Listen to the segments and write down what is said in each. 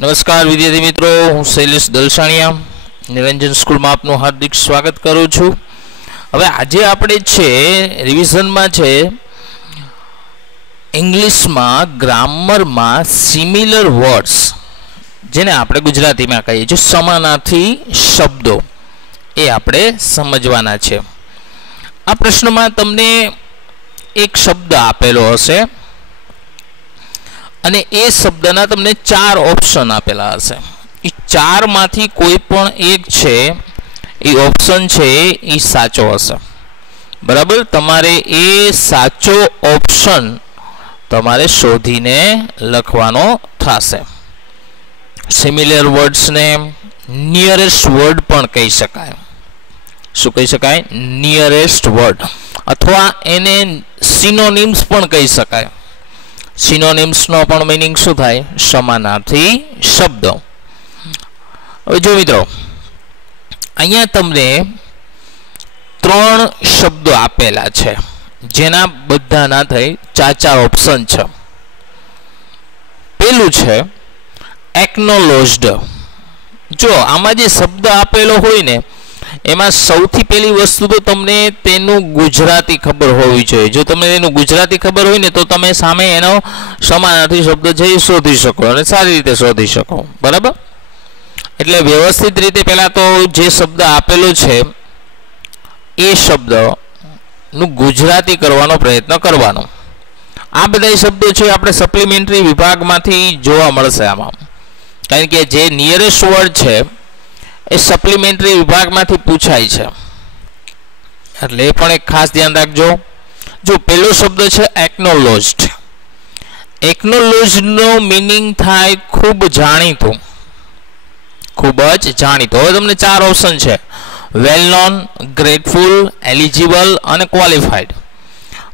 नमस्कार विद्यार्थी मित्रों, हूँ शैलेष दलसाणिया निरंजन स्कूल में आपनु हार्दिक स्वागत करूँ छूँ। हवे आजे आपणे छे रिविजन में छे इंग्लिश में ग्रामर में सिमिलर वर्ड्स जेने आपणे गुजराती में कहीए छीए समानार्थी शब्दों ए आपणे समजवाना छे। आ प्रश्न में तमने एक शब्द आपेलो हशे અને એ શબ્દના તમને ચાર ઓપ્શન આપેલા હશે। એ ચારમાંથી કોઈ પણ એક છે એ ઓપ્શન છે એ સાચો હશે, બરાબર। તમારે એ સાચો ઓપ્શન તમારે શોધીને લખવાનો થશે। સિમિલર વર્ડ્સને નિયરેસ્ટ વર્ડ પણ કહી શકાય। શું કહી શકાય? નિયરેસ્ટ વર્ડ, અથવા એને સિનોનિમ્સ પણ કહી શકાય। सिनोनिम्स नो पण मीनिंग शू थाय? समानार्थी शब्दों। हवे जो मित्रों अहींया तमने त्रण शब्दों आपेला छे जेना बधाना थई चार ऑप्शन छे। पेलुं छे एक्नोलॉज्ड। जो आमां जे शब्द आपेलो होय ने एमां सौथी पहेली वस्तु तो तमने तेनुं गुजराती खबर होवी जोईए। जो तमने तेनुं गुजराती खबर होय ने तो तमे सामे एनो समानार्थी शब्द छे ए शोधी शको अने सारी रीते शोधी शको, बराबर। एटले व्यवस्थित रीते पहेला तो जे शब्द आपेलो छे ए शब्दनुं गुजराती करवानो प्रयत्न करवानो। आ बधा शब्दो छे आपणे सप्लिमेंटरी विभागमांथी जोवा मळशे आमां, कारण के जे नियरेस्ट वर्ड छे ए सप्लिमेंटरी विभाग में पूछाय छे, एटले ए पण एक खास ध्यान राखजो। जो पहलो शब्द छे एक्नोलॉज्ड। एक्नोलॉज्ड नो मीनिंग थाय खूब जाणीतो, खूब ज जाणीतो। हवे तमने चार ऑप्शन छे, वेल नोन, ग्रेटफुल, एलिजिबल अने क्वॉलिफाइड।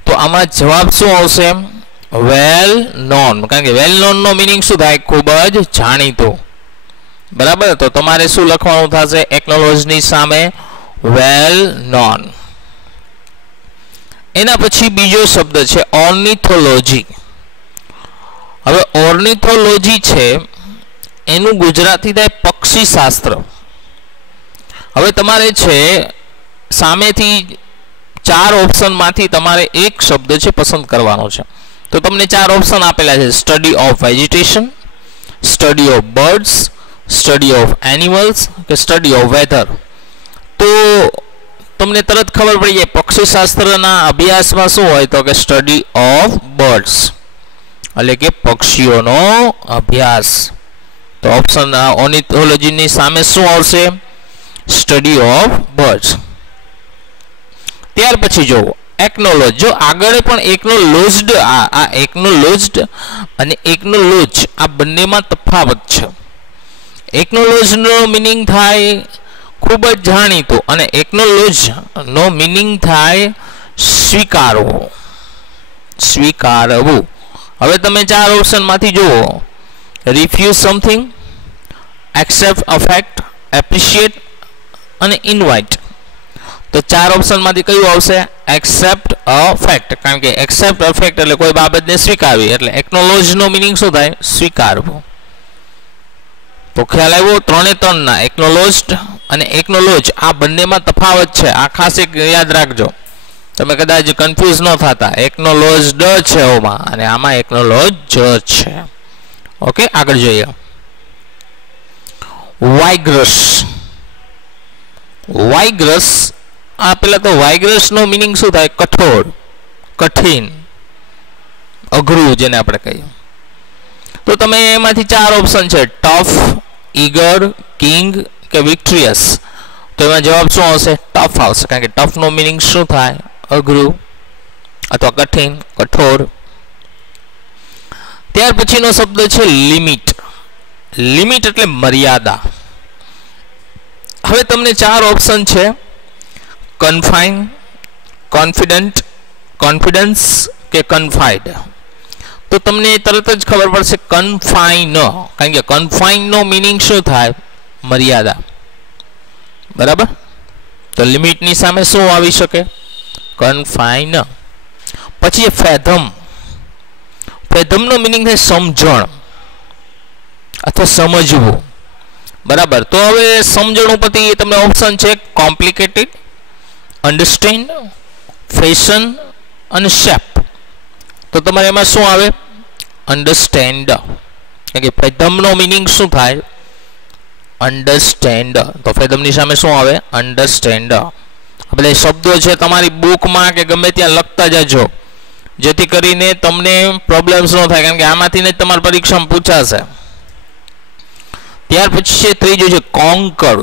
तो आमां जवाब शुं आवशे? वेल नोन, कारण के वेल नोन नो मीनिंग शुं थाय? खूब ज जाणीतो, बराबर। तो तमारे शू लखवानुं थशे एक्नोलॉज नी सामे? Well known. एना पछी बीजो शब्द छे ऑर्निथोलॉजी। हवे ऑर्निथोलॉजी छे एनुं गुजराती थाय पक्षी शास्त्र। हवे तमारे छे सामेथी चार ऑप्शन मांथी तमारे एक शब्द छे पसंद करवानो छे। तो तमने चार ऑप्शन आपेला छे, study of vegetation, study of birds, study of animals के स्टडी ऑफ वेधर। तो तमने तरत खबर पड़ी जाए पक्षी शास्त्रना अभ्यासमां शुं होय तो के स्टडी ऑफ बर्ड्स એટલે કે પક્ષીઓનો અભ્યાસ। તો ઓપ્શન ઓર્નિથોલોજી ની સામે શું આવશે? Study of birds. ત્યાર પછી જો एक्नोलॉज। जो आगळे पण एक्नोलॉज्ड, आ एक्नोलॉज्ड અને एक्नोलॉज आ બંનેમાં તફાવત છે। एक्नोलॉज नो मीनिंग थाय खूब ज जाणीतो अने एक्नोलॉज नो मीनिंग थाय स्वीकारवो, स्वीकारवो। हवे तमे चार ऑप्शन मांथी जुओ, refuse something, accept a fact, appreciate अने इनवाइट। तो चार ऑप्शन मांथी कयुं आवशे? एक्सेप्ट अ फैक्ट, कारण के एक्सेप्ट अ फैक्ट एटले कोई बाबतने स्वीकारवी, एटले एक्नोलॉज नो मीनिंग शुं थाय? स्वीकारवो। तो ख्याल आव्यो? त्रणेय त्रणना एक्नोलॉज्ड अने एक्नोलॉज आ बंनेमां तफावत छे। आ खास एक याद राखजो, तमे कदाच कन्फ्यूज न थता। एक्नोलॉज्ड छे ओमां अने आमां एक्नोलॉज छे। ओके, आगळ जोईए। वाइग्रस। वाइग्रस आ पेला तो वाइग्रस नो मीनिंग शुं थाय? कठोर, कठिन, अघरू जेने आपणे कहीए। तो तमे एमांथी चार ऑप्शन छे, टफ, ईगर, किंग के विक्ट्रियस। तो एमां जवाब शुं आवशे? टफ आवशे, कारण के टफ नो मीनिंग शुं थाय? अघरू अथवा कठिन, कठोर। त्यार पछीनो शब्द छे लिमिट। लिमिट एटले मर्यादा। हवे तमने चार ऑप्शन छे, कन्फाइन, कॉन्फिडेंट, कॉन्फिडेंस के कन्फाइड। तो तमने तरत ज खबर पड़शे कन्फाइन, कारण के कन्फाइन नो मीनिंग शुं थाय? मर्यादा, बराबर। तो लिमिट नी सामे शुं आवी शके? कन्फाइन। पछी फेथम। फेथम नो मीनिंग है समझण। અથવા સમજવું, બરાબર. તો હવે સમજણ ઉપરથી તમને ઓપ્શન છે કોમ્પ્લિકેટેડ, અન્ડરસ્ટેન્ડ, ફેશન અને શેપ. તો તમારે એમાં શું આવે? અન્ડરસ્ટેન્ડ. કે પ્રથમનો મિનિંગ શું થાય? અન્ડરસ્ટેન્ડ. તો પ્રથમની સામે શું આવે? અન્ડરસ્ટેન્ડ. આ બધા શબ્દો છે તમારી બુકમાં કે ગમે ત્યાં લખતા જજો, જેથી કરીને તમને પ્રોબ્લેમ્સ ન થાય, કારણ કે આમાંથી જ તમારી પરીક્ષામાં પૂછાશે. ત્યાર પછી છે ત્રીજું છે કોન્કર.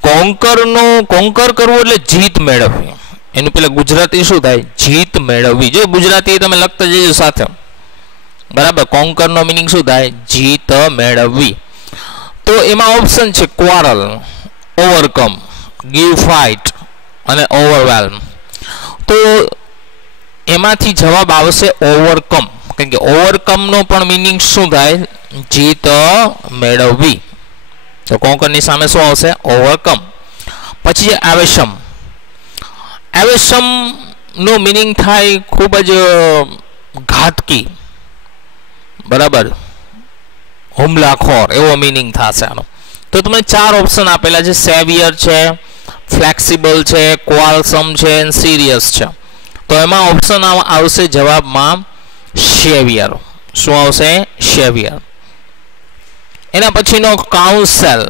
કોન્કર કરવું એટલે જીત મેળવવી. એનું પેલા ગુજરાતી શું થાય? જીત મેળવવી. જો ગુજરાતી તમે લખતા જજો સાથે, બરાબર. કોન્કરનો મિનિંગ શું થાય? જીત મેળવવી. તો એમાં ઓપ્શન છે ક્વારલ, ઓવરકમ, ગીવ ફાઇટ અને ઓવરવેલ્મ. તો એમાંથી જવાબ આવશે ઓવરકમ, કારણ કે ઓવરકમનો પણ મિનિંગ શું થાય? જીત મેળવવી. તો કોન્કરની સામે શું આવશે? ઓવરકમ. પછી છે આવેશમ. આવેશમનો મિનિંગ થાય ખૂબ જ ઘાતકી, બરાબર, હુમલાખોર, એવો મિનિંગ થશે આનો. તો તમને 4 ઓપ્શન આપેલા છે. સેવિયર છે, ફ્લેક્સિબલ છે, ક્વાલસમ છે, સિરિયસ છે. તો એમાં ઓપ્શન આવશે જવાબમાં સેવિયર. શું આવશે? સેવિયર. એના પછીનો કાઉન્સેલ.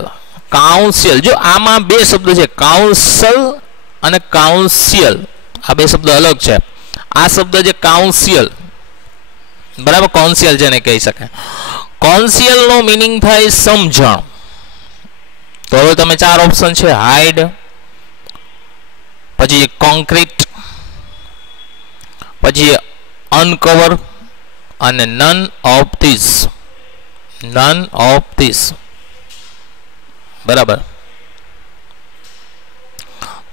કાઉન્સિલ. જો આમાં 2 શબ્દ છે, કાઉન્સલ અને કાઉન્સિયલ. આ 2 શબ્દ અલગ છે. આ શબ્દ છે કાઉન્સિયલ, બરાબર. કાઉન્સિયલ જેને કહી શકાય. કાઉન્સિયલનો મિનિંગ થાય સમજણ. તો હવે તમે 4 ઓપ્શન છે હાઇડ, પછી કોન્ક્રીટ, પછી અનકવર અને none of this. None of this, બરાબર.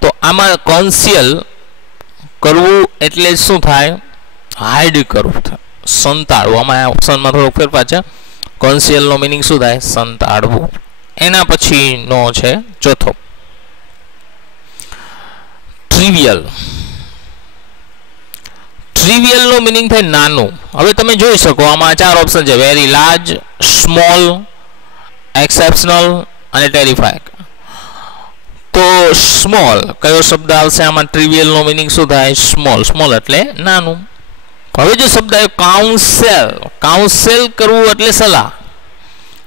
તો આમાં કોન્સિયલ કરવું એટલે શું થાય? હાઇડ કરવું થાય, સંતાડવું. આમાં ઓપ્શનમાં થોડોક ફેરફાર છે. કોન્સિયલનો મિનિંગ શું થાય? સંતાડવું. એના પછીનો છે ચોથો ટ્રિવિયલ. ટ્રિવિયલનો મિનિંગ થાય નાનું. હવે તમે જોઈ શકો આમાં 4 ઓપ્શન છે, વેરી લાર્જ, સ્મોલ, એક્સેપ્શનલ અને ટેરિફાઈંગ. તો સ્મોલ કયો શબ્દ આવશે આમાં? ટ્રિવિયલનો મિનિંગ શું થાય? સ્મોલ. સ્મોલ એટલે નાનું. હવે જો શબ્દ આવ્યો કાઉન્સેલ. કાઉન્સેલ કરવું એટલે સલાહ.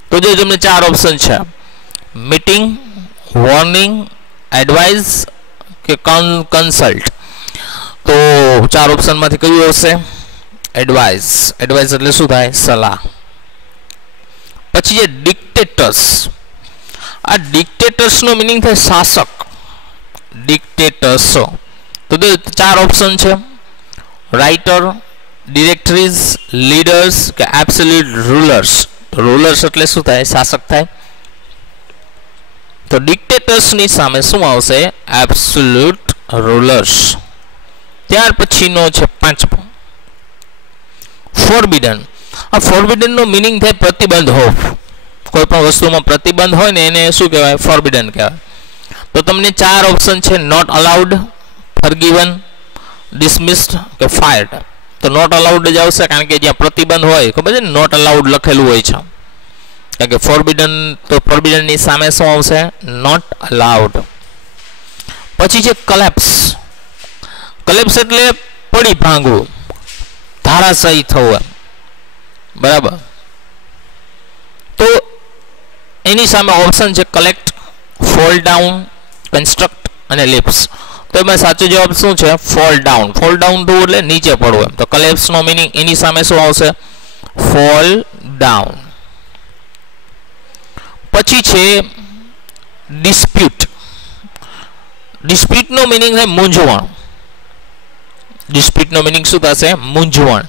તો જો તમને 4 ઓપ્શન છે, મીટિંગ, વોર્નિંગ, એડવાઇસ કે કન્સલ્ટ. તો 4 ઓપ્શનમાંથી કયું આવશે? એડવાઇસ. એડવાઇસ એટલે શું થાય? સલાહ. પછી જે ડિક્ટેટર્સ. આ ડિક્ટેટર્સનો મિનિંગ થાય શાસક. ડિક્ટેટર્સ. તો 4 ઓપ્શન છે, રાઇટર, ડિરેક્ટરીઝ, લીડર્સ કે એબ્સોલ્યુટ રૂલર્સ. રૂલર્સ એટલે શું થાય? શાસક થાય. તો ડિક્ટેટર્સની સામે શું આવશે? Absolute rulers. ત્યાર પછીનો છે 5મો ફોરબિડન. આ ફોરબિડનનો મિનિંગ થાય પ્રતિબંધ હોવ. કોઈ પણ વસ્તુમાં પ્રતિબંધ હોય ને એને શું કહેવાય? ફોરબિડન કહેવાય. તો તમને 4 ઓપ્શન છે, નોટ અલાઉડ, ફોરગિવન, ડિસમિસ્ડ કે ફાયર્ડ. તો નોટ અલાઉડ જ આવશે, કારણ કે જ્યાં પ્રતિબંધ હોય, ખબર છે ને, નોટ અલાઉડ લખેલું હોય છે. કારણ કે ફોરબિડન, તો ફોરબિડનની સામે શું આવશે? Not allowed. પછી છે કલેપ્સ. કલેપ્સ એટલે પડી ભાંગવું, ધારાશાયી થવું, બરાબર. તો એની સામે ઓપ્શન છે કલેક્ટ, ફોલ ડાઉન, કન્સ્ટ્રક્ટ અને લિપ્સ. તો એમાં સાચો જવાબ શું છે? Fall down. ફોલ ડાઉન થવું એટલે નીચે પડવું એમ. તો કલેપ્સનો મિનિંગ એની સામે શું આવશે? Fall down. પછી છે ડિસ્પ્યુટ. ડિસ્પ્યુટનો મિનિંગ છે મૂંઝવણ. ડિસ્પ્યુટનો મિનિંગ શું થશે? મૂંઝવણ.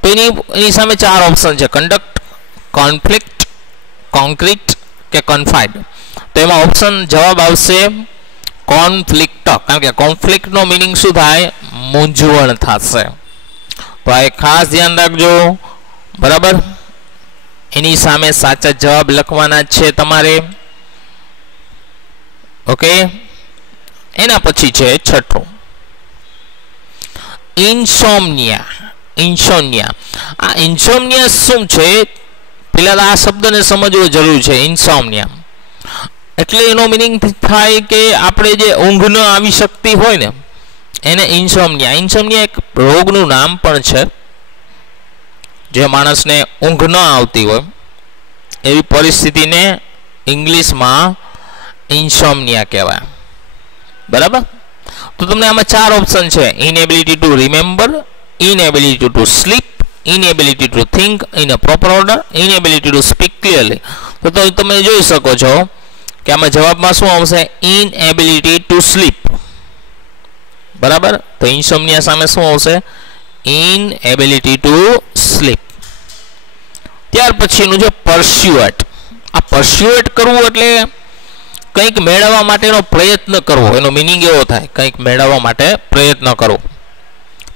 તો એની સામે 4 ઓપ્શન છે, કન્ડક્ટ, કોન્ફ્લિક્ટ, કોન્ક્રીટ કે કન્ફાઇડ. તો એમાં ઓપ્શન જવાબ આવશે કોન્ફ્લિક્ટ, કારણ કે કોન્ફ્લિક્ટનો મિનિંગ શું થાય? મૂંઝવણ થશે. તો આ ખાસ ધ્યાન રાખજો, બરાબર. એની સામે સાચા જવાબ લખવાના છે તમારે. ઓકે. એના પછી છે 6થું ઇન્સોમ્નિયા. ઇન્સોમ્નિયા. આ ઇન્સોમ્નિયા શું છે? પહેલા તો આ શબ્દને સમજવો જરૂરી છે. ઇન્સોમ્નિયા એટલે એનો મિનિંગ થાય કે આપણે જે ઊંઘ ન આવી શકતી હોય ને એને ઇન્સોમ્નિયા. ઇન્સોમ્નિયા એક રોગનું નામ પણ છે. જે માણસને ઊંઘ ન આવતી હોય એવી પરિસ્થિતિને ઇંગ્લિશમાં ઇન્સોમ્નિયા કહેવાય. બરાબર. તો તમને આમાં 4 ઓપ્શન છે. Inability to remember, inability to sleep, inability to think in a proper order, inability to speak clearly. તો તમે જોઈ શકો છો કે આમાં જવાબમાં શું આવશે? ઇનએબિલિટી ટુ સ્લીપ. બરાબર. તો ઇન્સોમ્નિયા સામે શું આવશે? ઇનએબિલિટી ટુ સ્લીપ. ત્યાર પછીનું છે પરસ્યુએટ. આ પરસ્યુએટ કરવું એટલે કંઈક મેળવવા માટેનો પ્રયત્ન કરવો. એનો મિનિંગ એવો થાય કંઈક મેળવવા માટે પ્રયત્ન કરવો.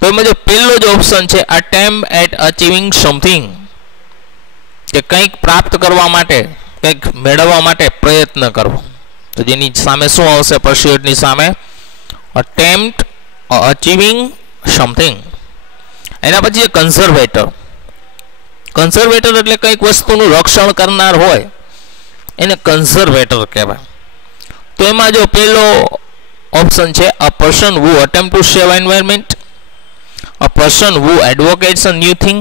તો એમાં જો પહેલો જ ઓપ્શન છે અટેમ્પ્ટ એટ અચીવિંગ સમથિંગ, કે કંઈક પ્રાપ્ત કરવા માટે, કંઈક મેળવવા માટે પ્રયત્ન કરવો. તો જેની સામે શું આવશે? પરસ્યુએટની સામે અટેમ્પ્ટ અચીવિંગ સમથિંગ. એના પછી કન્ઝર્વેટર. કન્ઝર્વેટર એટલે કંઈક વસ્તુનું રક્ષણ કરનાર હોય એને કન્ઝર્વેટર કહેવાય. તો એમાં જો પહેલો ઓપ્શન છે a person who attempt to save environment, a person who advocates a new thing,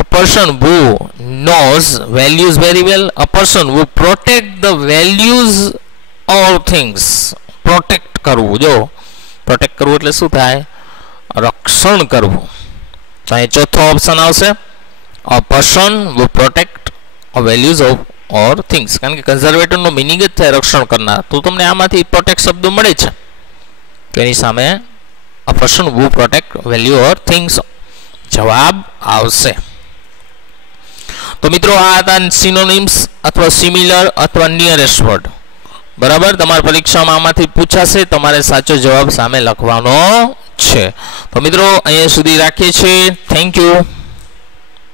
a person who knows values very well, a person who protect the values or things. Protect કરવું. જો protect કરવું એટલે શું થાય? રક્ષણ કરવું. તો અહીં ચોથો ઓપ્શન આવશે અ person who protect values of or things. કારણ કે કન્ઝર્વેટરનો મિનિંગ જ થાય રક્ષણ કરનાર. તો તમને આમાંથી પ્રોટેક્ટ શબ્દ મળે છે. તો એની સામે અ person who protect value or things જવાબ આવશે. તો મિત્રો આ હતા સિનોનિમ્સ અથવા સિમિલર અથવા નિયરેસ્ટ વર્ડ. બરાબર. તમારી પરીક્ષામાં આમાંથી પૂછાશે. તમારે સાચો જવાબ સામે લખવાનો છે. તો મિત્રો અહીંયા સુધી રાખીએ છીએ. Thank you.